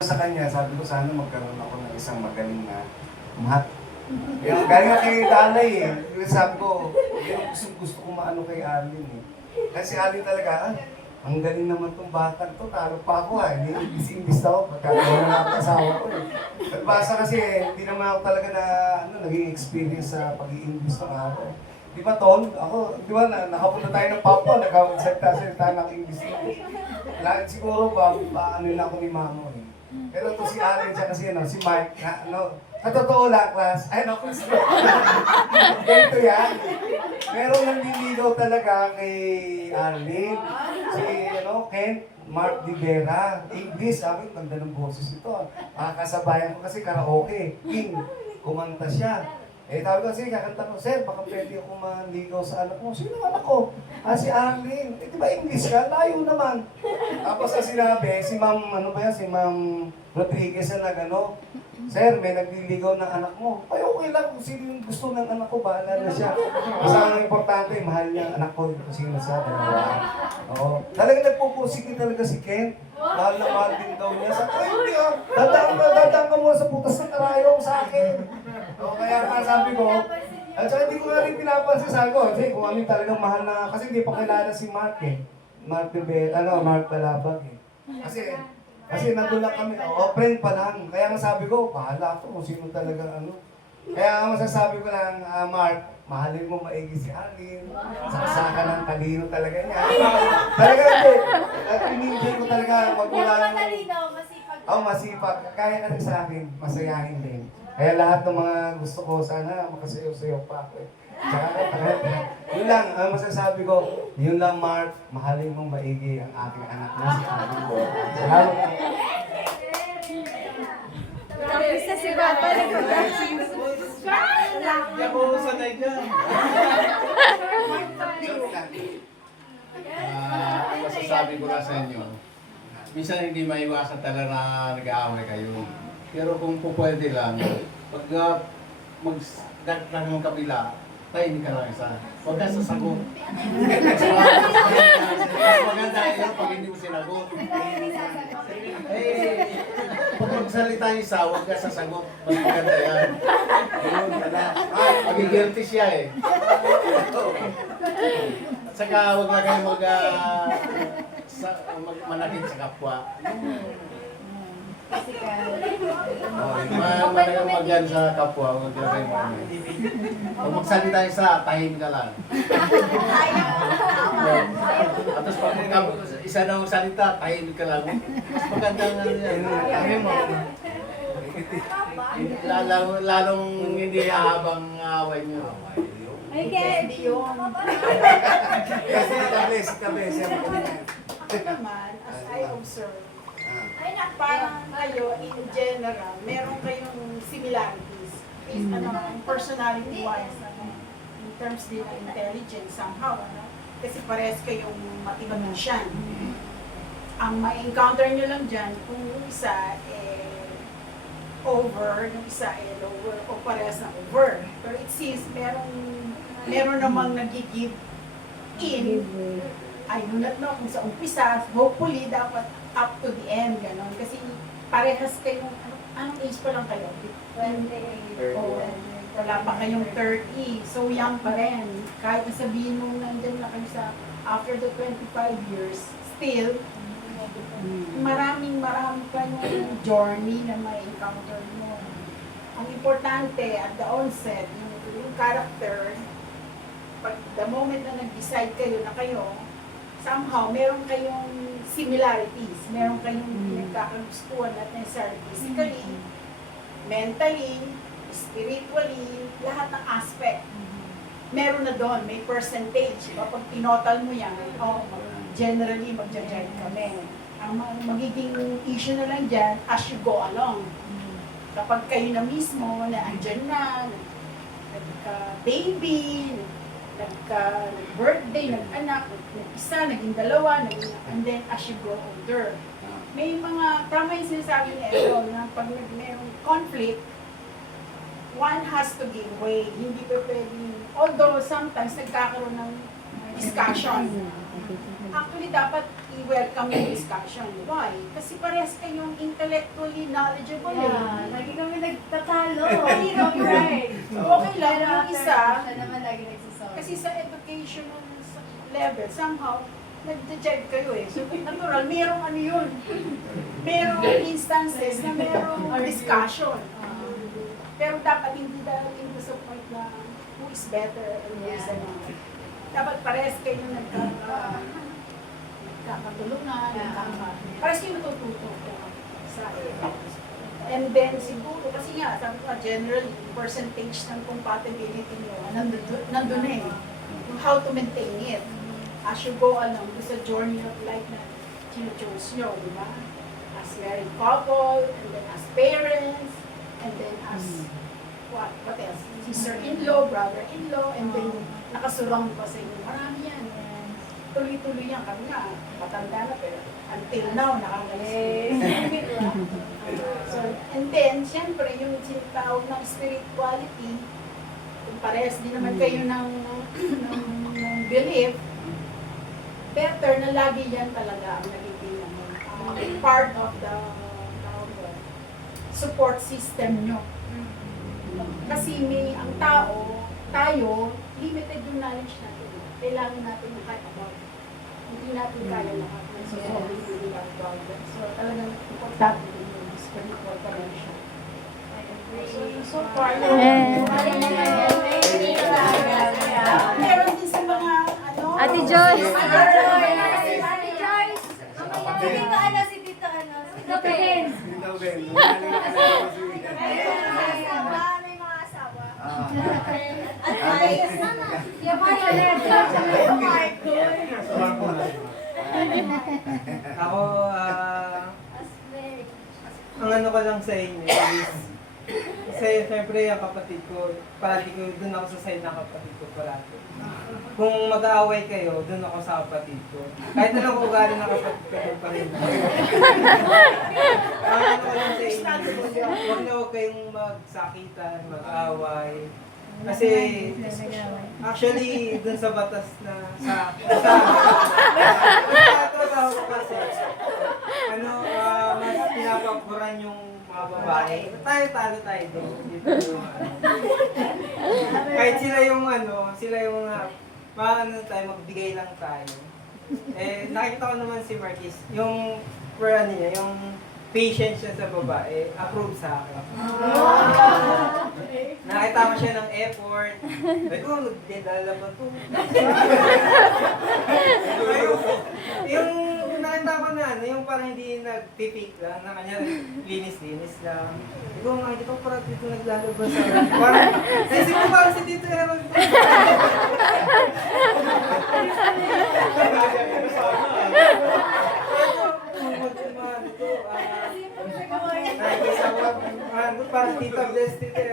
Sa kanya, sabi ko sana magkaroon ako ng isang magaling na math. Yung galing kay Dalay eh. Yung sabi ko, yung gusto ko maano kay Arlene eh. Kasi Arlene talaga, ang galing naman tong batang to, talo pa ako ha. Hindi imbis ako, pagkakaroon na ako asawa ko eh. Nagbasa kasi hindi naman ako talaga na naging experience sa pag-i-imbis ng ako. Di ba, Ton? Ako, di ba, nakapunta tayo ng papa, nagkakagsalita ng English. Lahat siguro, ano na ako ni Mamo eh. Pero to si Allen, siya kasi si Mike, sa totoo lang, class, class. Ganito yan. Merong nanliligaw talaga kay Arlene, si, Ken Mark Di Vera. English, sabi, ganda ng boses ito. Kasabayan ko kasi karaoke. King, kumanta siya. Sabi ko kasi, kakanta ko, Sir, baka pwede ako manligaw sa anak mo. Sino ang anak ko? Si Arlene. Di ba English ka? Layo naman. Tapos sa sinabi, si Ma'am, si Ma'am Rodriguez na Sir, may nagliligaw ng anak mo. Ay, okay lang kung sino yung gusto ng anak ko, bahala na siya. Basta ang importante, mahal niya ang anak ko, kung sino siya. Oo. Talaga nagpupusiki talaga si Ken. Mahal na mahal din daw niya. Sabi ko, hindi dadaan ka muna sa putas ng karayong sa akin. Kaya sabi ko, at saka hindi ko nga rin pinapansin, sabi ko, kasi kung ano yung talagang mahal na, kasi hindi pa kilala si Mark eh. Mark Balabag eh. Kasi nandun lang kami, friend pa lang. Kaya nga sabi ko, bahala ako kung sino talaga Kaya ang masasabi ko lang, Mark, mahalin mo maigi si Arlene. Saksakan ng talino talaga niya. Talaga hindi. Pinigil ko talaga, magmula ng... masipag. Kaya ka rin sa akin, masayahin din. Kaya lahat ng mga gusto ko, sana makasayaw-sayaw pa ako eh. Yun lang, ang masasabi ko, yun lang Mark, mahalin mong maigi ang aking anak na si Arlene ko. Salamat po. Isa si Papa rin ko. Hindi ako sanay dyan. Ang masasabi ko lang sa inyo, minsan hindi maiwasan talaga na nag-aaway kayo. Pero kung pwede lang, pag mag-dagdag ng kabila, tahimik ka lang isa. Huwag ka sasagot. Mas maganda yun pag hindi mo sinagot. Pag magsalita yung isa, huwag ka sasagot. Mas maganda yan. Magigilty siya eh. At saka huwag na kayo manakit sa kapwa. Magyan sa kapwa, huwag na kayo manakit. Pag magsalita yung isa, tahimik ka lang. At tapos pag isa na salita, tahimik ka lang. Mas maganda nga yan. Lalong hindi hahabang away nyo. Ay, kaya hindi yun. Kasi tabi siya magkakita. Ako naman, as I observe, parang kayo, in general, meron kayong similarities. Personality-wise, in terms din ng intelligence somehow, kasi parehas kayong mathematician. Ang ma-encounter nyo lang dyan, kung yung isa over, yung isa lower, o parehas na over. Pero it seems, meron namang nag-give in. I do not know kung sa umpisa, hopefully dapat up to the end, gano'n. Kasi parehas kayong, anong age pa lang kayo? 28. Wala pa kayong 30. So young pa rin. Kahit sabihin mo nandun na kayo sa after the 25 years, still, maraming kayong journey na may encounter mo. Ang importante at the onset, yung character, pag the moment na nag-decide kayo na kayo, somehow, meron kayong similarities, meron kayong pinagkakagustuhan at necessarily physically, mentally, spiritually, lahat ng aspect. Meron na doon, may percentage. Kapag tinotal mo yan, generally magja-jive kami. Ang magiging issue na lang dyan, as you go along. Kapag kayo na mismo, na andyan na, nagka-baby, nag-birthday, nag-anak, nag-isa, naging dalawa, and then as you grow older. May mga, tama yung sinasabi ni Errol, na pag mayroong conflict, one has to give way. Hindi pa pwedeng, although sometimes nagkakaroon ng discussion. Actually, dapat i-welcome yung discussion. Why? Kasi parehas kayong intellectually knowledgeable Yeah, eh. lagi kami nagtatalo. Mahirap yun. Right. Okay lang Pero yung after, isa, siya naman lagi nagsasabi. kasi sa educational level, somehow, nag-judge kayo eh. So, natural, merong ano yun. Merong instances na merong discussion. Pero dapat hindi darating sa point na who is better and who is ano. Dapat parehas kayo nagkakatulungan, parehas kayo natututo sa and then siguro, kasi nga, sabi ko, general percentage ng compatibility nyo, nandun na eh. Yung how to maintain it. As you go along sa journey of life na choose nyo, di ba? As married couple, and then as parents, and then as what else? Sister-in-law, brother-in-law, and then nakasurround pa sa inyo. Marami yan. Tuloy-tuloy yan. Kami nga, matanda na, pero until now, nakagalis. So, and then, siyempre, yung sinatawag ng spirituality, kung parehas din naman kayo ng belief, better na lagi yan talaga ang nagiging part of the support system nyo. Kasi ang tayo, limited yung knowledge natin. Kailangan natin yung kahit about. Hindi natin kaya lahat. So, we have problems. So, talagang importante din yung spiritual connection. So far, meron din sa mga, ano, Ate Joyce! Ate Joyce! Ate Joyce! Si Tito ano, si Tito ano, si Tito Ben. Dito, Ben. Magaling ka sa May mga asawa. Ah. Ano ay? Yung mga letter sa mga Michael. Ako, ang ano ko lang sa inyo is, kasi siyempre ang kapatid ko, parati ko, dun ako sa side ng kapatid ko parati. Kung mag-aaway kayo, dun ako sa kapatid ko. Kahit anong ugali ng kapatid ko, dun pa rin. Ang ano ko lang sa inyo, huwag na huwag kayong magsakitan, mag-aaway. Kasi, actually, dun sa batas na, sa trabaho ko kasi, ano, mas pinapapuran yung mga babae. Tayo doon. Kahit sila yung maano tayo, magbigay lang tayo. Eh, nakita ko naman si Marquis, yung niya, yung patience niya sa babae, approve sa akin. Nakita mo siya ng effort. Sabi ko, nagdedala ba ito? Yung nakita ko na yung parang hindi nagpipik lang, na kanya linis-linis lang. Sabi ko, nakita ko parang dito naglalabas sa akin. Parang, naisip ko parang si Tito Harold. Nakikita ko, parang Tito Bless, Tito Harold.